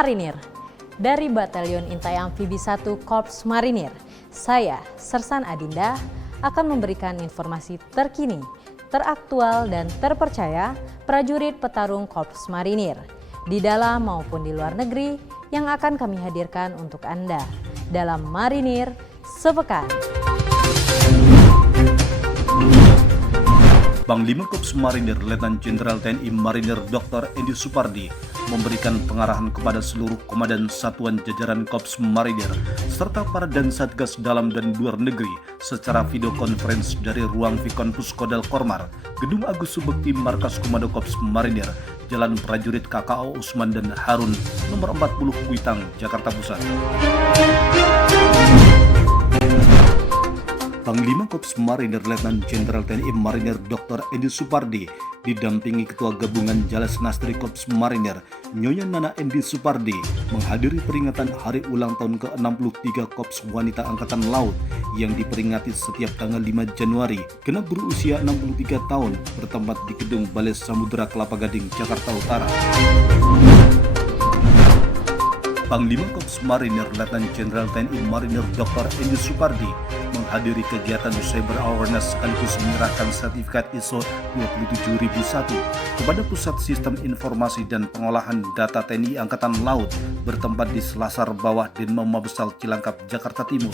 Marinir. Dari Batalion Intai Amfibi 1 Korps Marinir, saya, Sersan Adinda, akan memberikan informasi terkini, teraktual dan terpercaya prajurit petarung Korps Marinir di dalam maupun di luar negeri yang akan kami hadirkan untuk Anda dalam Marinir Sepekan. Panglima Korps Marinir Letnan Jenderal TNI Marinir Dr. Edi Supardi memberikan pengarahan kepada seluruh komandan satuan jajaran Korps Marinir serta para dan satgas dalam dan luar negeri secara video conference dari ruang Vikon Puskodal Kormar, Gedung Agus Subekti Markas Komando Korps Marinir, Jalan Prajurit KKO Usman dan Harun, nomor 40 Kuitang, Jakarta Pusat. Panglima Korps Marinir Letnan Jenderal TNI Marinir Dr. Edi Supardi didampingi Ketua Gabungan Jales Nastri Korps Marinir Nyonya Nana Endi Supardi menghadiri peringatan Hari Ulang Tahun ke-63 Korps Wanita Angkatan Laut yang diperingati setiap tanggal 5 Januari genap berusia 63 tahun bertempat di Gedung Balai Samudera Kelapa Gading, Jakarta Utara. Panglima Korps Marinir Letnan Jenderal TNI Marinir Dr. Edi Supardi menghadiri kegiatan Cyber Awareness sekaligus menyerahkan sertifikat ISO 27001 kepada Pusat Sistem Informasi dan Pengolahan Data TNI Angkatan Laut bertempat di Selasar Bawah Denmau Mabesal Cilangkap, Jakarta Timur.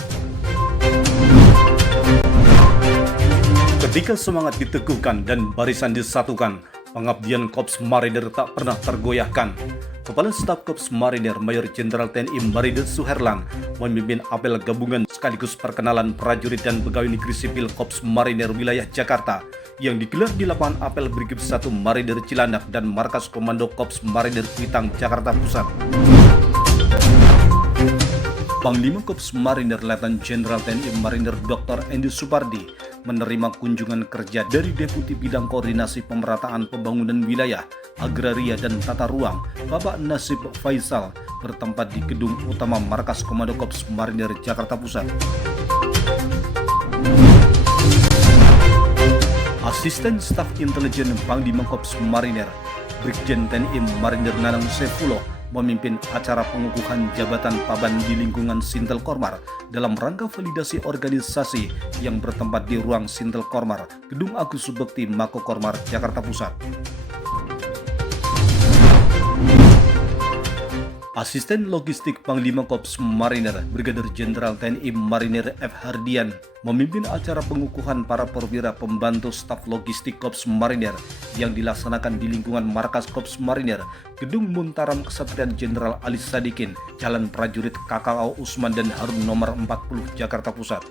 Ketika semangat diteguhkan dan barisan disatukan, pengabdian Korps Marinir tak pernah tergoyahkan. Kepala Staf Korps Marinir Mayor Jenderal TNI Marinir Suherlan memimpin apel gabungan sekaligus perkenalan prajurit dan pegawai negeri sipil Korps Marinir wilayah Jakarta yang digelar di lapangan apel Brigif 1 Marinir Cilandak dan Markas Komando Korps Marinir Kuitang, Jakarta Pusat. Panglima Korps Marinir Letnan Jenderal TNI Marinir Dr. Edi Supardi menerima kunjungan kerja dari Deputi Bidang Koordinasi Pemerataan Pembangunan Wilayah, Agraria dan Tata Ruang, Bapak Nasib Faisal, bertempat di Gedung Utama Markas Komando Korps Marinir Jakarta Pusat. Asisten Staf Intelijen Panglima Korps Marinir, Brigjen TNI Marinir Nanang Saifuloh memimpin acara pengukuhan jabatan Paban di lingkungan Sintel Kormar dalam rangka validasi organisasi yang bertempat di ruang Sintel Kormar, Gedung Agus Subekti Mako Kormar, Jakarta Pusat. Asisten Logistik Panglima Korps Marinir Brigadir Jenderal TNI Marinir F. Hardian memimpin acara pengukuhan para perwira pembantu staf logistik Korps Marinir yang dilaksanakan di lingkungan Markas Korps Marinir, Gedung Muntaram Kesatrian Jenderal Ali Sadikin, Jalan Prajurit KKO Usman dan Harun nomor 40, Jakarta Pusat.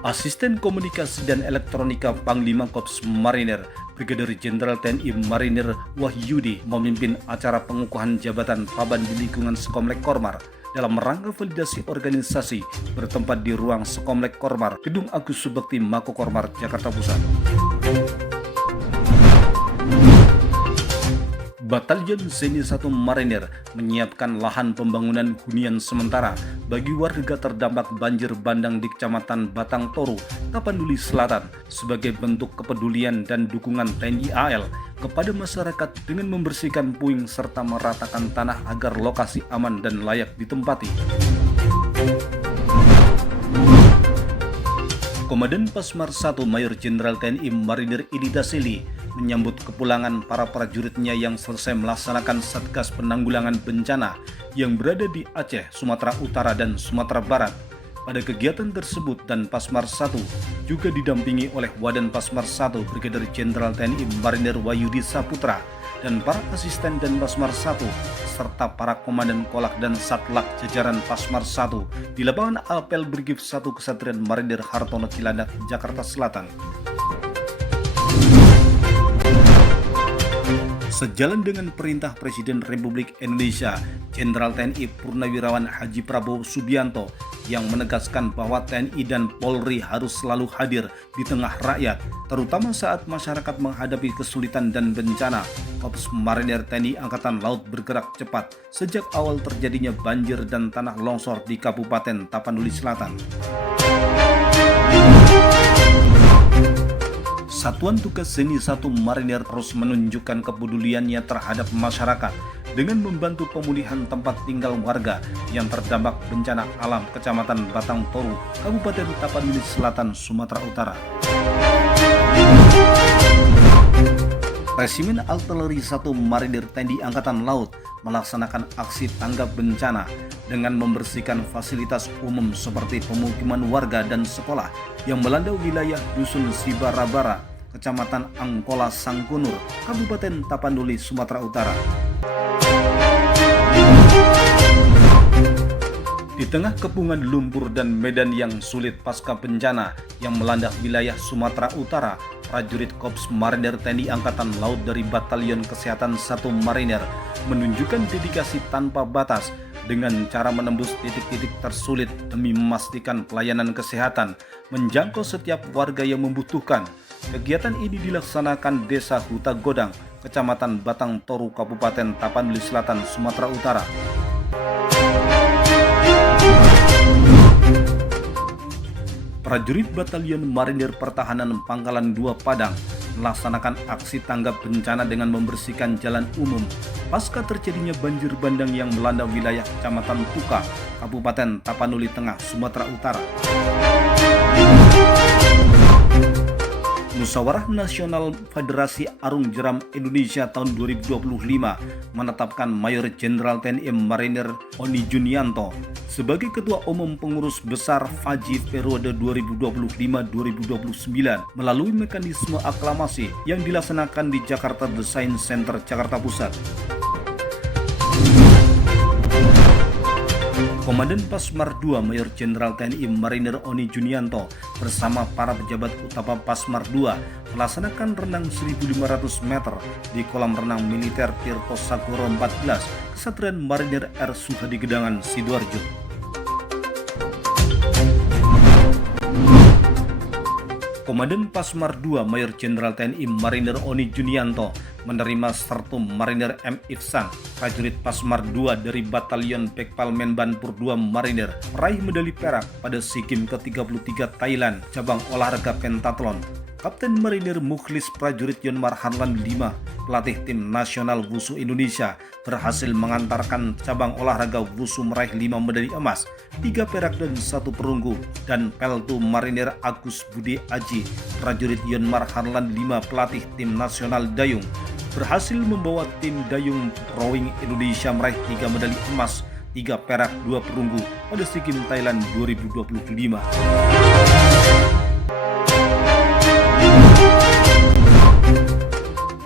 Asisten Komunikasi dan Elektronika Panglima Korps Marinir Brigadir Jenderal TNI Marinir Wahyudi memimpin acara pengukuhan jabatan Paban di lingkungan Sekomlek Kormar dalam rangka validasi organisasi bertempat di ruang Sekomlek Kormar, Gedung Agus Subekti Mako Kormar, Jakarta Pusat. Batalion Zeni 1 Marinir menyiapkan lahan pembangunan hunian sementara bagi warga terdampak banjir bandang di Kecamatan Batang Toru, Tapanuli Selatan sebagai bentuk kepedulian dan dukungan TNI AL kepada masyarakat dengan membersihkan puing serta meratakan tanah agar lokasi aman dan layak ditempati. Komandan Pasmar 1 Mayor Jenderal TNI Marinir Idi Dasili menyambut kepulangan para prajuritnya yang selesai melaksanakan Satgas Penanggulangan Bencana yang berada di Aceh, Sumatera Utara dan Sumatera Barat. Pada kegiatan tersebut dan Pasmar 1 juga didampingi oleh Wadan Pasmar 1 Brigadir Jenderal TNI Marinir Wahyudi Saputra dan para asisten dan Pasmar 1 serta para komandan kolak dan satlak jajaran Pasmar 1 di lapangan apel Brigif 1 Kesatrian Marinir Hartono Cilandak, Jakarta Selatan. Sejalan dengan perintah Presiden Republik Indonesia, Jenderal TNI Purnawirawan Haji Prabowo Subianto yang menegaskan bahwa TNI dan Polri harus selalu hadir di tengah rakyat, terutama saat masyarakat menghadapi kesulitan dan bencana. Korps Marinir TNI Angkatan Laut bergerak cepat sejak awal terjadinya banjir dan tanah longsor di Kabupaten Tapanuli Selatan. Satuan Tugas Seni 1 Marinir terus menunjukkan kepeduliannya terhadap masyarakat dengan membantu pemulihan tempat tinggal warga yang terdampak bencana alam Kecamatan Batang Toru, Kabupaten Tapanuli Selatan, Sumatera Utara. Resimen Artileri 1 Marinir TNI Angkatan Laut melaksanakan aksi tanggap bencana dengan membersihkan fasilitas umum seperti pemukiman warga dan sekolah yang melanda wilayah Dusun Sibarabara, Kecamatan Angkola Sangkunur, Kabupaten Tapanuli, Sumatera Utara. Di tengah kepungan lumpur dan medan yang sulit pasca bencana yang melanda wilayah Sumatera Utara, prajurit Korps Marinir TNI Angkatan Laut dari Batalion Kesehatan 1 Marinir menunjukkan dedikasi tanpa batas dengan cara menembus titik-titik tersulit demi memastikan pelayanan kesehatan menjangkau setiap warga yang membutuhkan. Kegiatan ini dilaksanakan Desa Huta Godang, Kecamatan Batang Toru, Kabupaten Tapanuli Selatan, Sumatera Utara. Prajurit Batalion Marinir Pertahanan Pangkalan 2 Padang melaksanakan aksi tanggap bencana dengan membersihkan jalan umum pasca terjadinya banjir bandang yang melanda wilayah Kecamatan Tuka, Kabupaten Tapanuli Tengah, Sumatera Utara. Musyawarah Nasional Federasi Arung Jeram Indonesia tahun 2025 menetapkan Mayor Jenderal TNI Marinir Oni Junianto sebagai Ketua Umum Pengurus Besar FAJI periode 2025-2029 melalui mekanisme aklamasi yang dilaksanakan di Jakarta Design Center, Jakarta Pusat. Komandan Pasmar 2 Mayor Jenderal TNI Marinir Oni Junianto bersama para pejabat utama Pasmar 2 melaksanakan renang 1.500 meter di kolam renang militer Tirto Sagoro 14, Kesatria Marinir R. Suhadi Gedangan, Sidoarjo. Komandan Pasmar 2 Mayor Jenderal TNI Marinir Oni Junianto menerima Sertum Marinir M. Ihsan, prajurit Pasmar 2 dari Batalion Pekpal Menbanpur 2 Marinir, meraih medali perak pada SEA Games ke-33 Thailand, cabang olahraga pentathlon. Kapten Marinir Mukhlis prajurit Yonmar Harlan 5, pelatih tim nasional Wushu Indonesia, berhasil mengantarkan cabang olahraga Wushu meraih 5 medali emas, 3 perak dan 1 perunggu. Dan Peltu Marinir Agus Budi Aji, prajurit Yonmar Harlan 5, pelatih tim nasional Dayung, berhasil membawa tim Dayung Rowing Indonesia meraih 3 medali emas, 3 perak, 2 perunggu pada SEA Games Thailand 2025.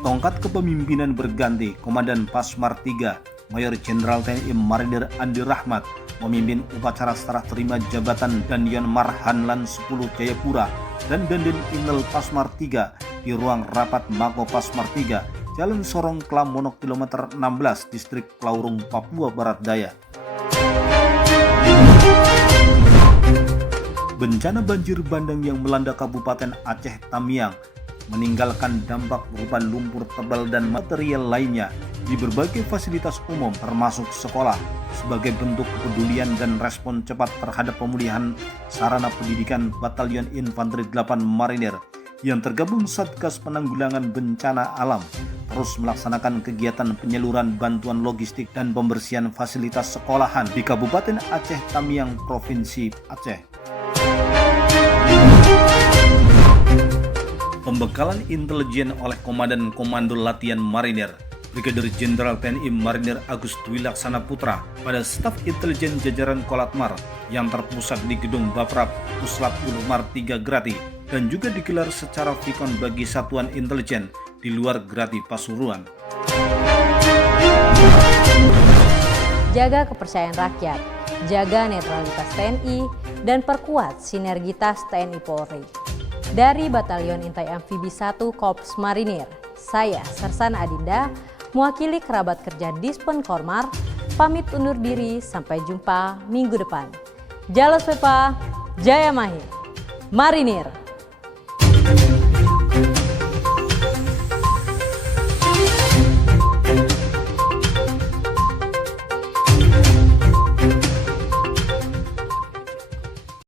Tongkat kepemimpinan berganti. Komandan Pasmar 3 Mayor Jenderal TNI Marinir Andi Rahmat memimpin upacara serah terima jabatan dan Yonmar Hanlan 10 Jayapura dan Dandim Intel Pasmar 3 di ruang rapat Mako Pasmar 3, Jalan Sorong Klamonok kilometer 16, Distrik Klaurung, Papua Barat Daya. Bencana banjir bandang yang melanda Kabupaten Aceh Tamiang meninggalkan dampak berupa lumpur tebal dan material lainnya di berbagai fasilitas umum termasuk sekolah sebagai bentuk kepedulian dan respon cepat terhadap pemulihan sarana pendidikan Batalion Infanteri 8 Marinir yang tergabung Satgas Penanggulangan Bencana Alam terus melaksanakan kegiatan penyaluran bantuan logistik dan pembersihan fasilitas sekolahan di Kabupaten Aceh Tamiang, Provinsi Aceh. Pembekalan intelijen oleh Komandan Komando Latihan Marinir Brigadir Jenderal TNI Marinir Agus Dwi Laksana Putra pada staf intelijen jajaran Kolatmar yang terpusat di Gedung Baprap Puslat Ulumar 3 Grati dan juga digelar secara vikon bagi satuan intelijen di luar Grati Pasuruan. Jaga kepercayaan rakyat, jaga netralitas TNI, dan perkuat sinergitas TNI Polri. Dari Batalion Intai Amfibi 1 Korps Marinir, saya Sersan Adinda, mewakili kerabat kerja Dispen Kormar, pamit undur diri sampai jumpa minggu depan. Jalos Pepa, Jaya Mahir, Marinir.